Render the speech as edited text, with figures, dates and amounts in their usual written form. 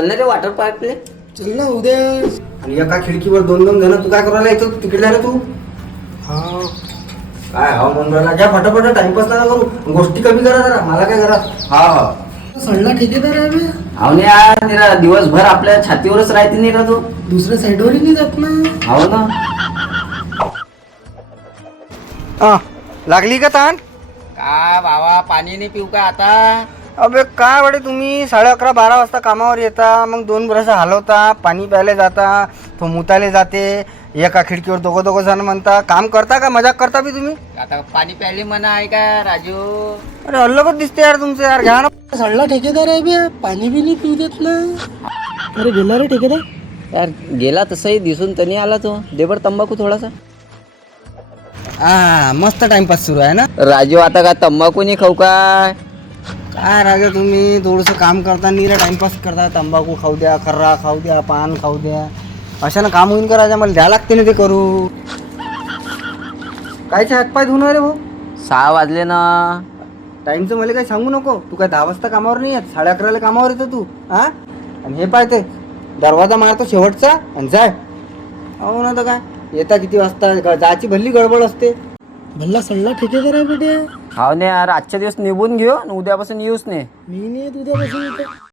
चल रे वॉटर पार्कले. चल ना उद्या. आणि एका खिडकीवर दोन दोन जण तू काय करायला येतो तिकडे रे तू? हा काय हा मंडळाला घ्या फटाफट टाइमपास नका करू. गोष्टी कमी करा जरा. मला काय करा. हा हा सडला ठेकेदार आहे बे. अवने यार तेरा दिवसभर आपल्या छातीवरच राहते नाही का तू? दुसऱ्या साईडवरही नाही जात ना. हो ना. लागली का ताण? का बाबा पाणी नाही पिऊ का आता? अबे काय वाटे तुम्ही 11:30-12 वाजता कामावर येता, मग 2 ब्रश हलवता, पाणी प्यायला जाता, तो मुताले जाते, एका खिडकीवर दोघं जण म्हणता. काम करता का मजाक करता बी तुम्ही? आता पाणी प्यायले म्हणा आहे का राजू? अरे हल्लकच दिसते यार तुमचं. यार घ्या ना. सडला ठेकेदार आहे बे. पाणी बी नाही पिऊ देत ना. अरे गेला रे ठेकेदार. यार गेला तसंही दिसून तर नाही आला तो. देबर तंबाखू थोडासा. मस्त टाइमपास सुरू आहे ना. राजू आता का तंबाखू नाही खाऊ काय? काय राजा तुम्ही थोडंसं काम करता नीरा टाइमपास करता. तंबाखू खाऊ द्या, खर्रा खाऊ द्या, पान खाऊ द्या. अशानं काम होईन का राजा? मला द्या लागते ना ते करू. कायचे हातपाय धुणार रे भाऊ? 6 वाजले ना. टाइमचं मला काही सांगू नको. तू काय 10 वाजता कामावर नाही येत? 11:30ला कामावर येतो तू. हा आणि हे पाहते दरवाजा मारतो शेवटचा आणि जाय. हो ना तर काय येता किती वाजता? जायची भल्ली गडबड असते. भल्ला सडला ठेकेदार आहे बेटे. हाव ने यार आजच्या दिवस निघून घेऊ आणि उद्यापासून येऊच नाही. मी नाही येत उद्यापासून इथं.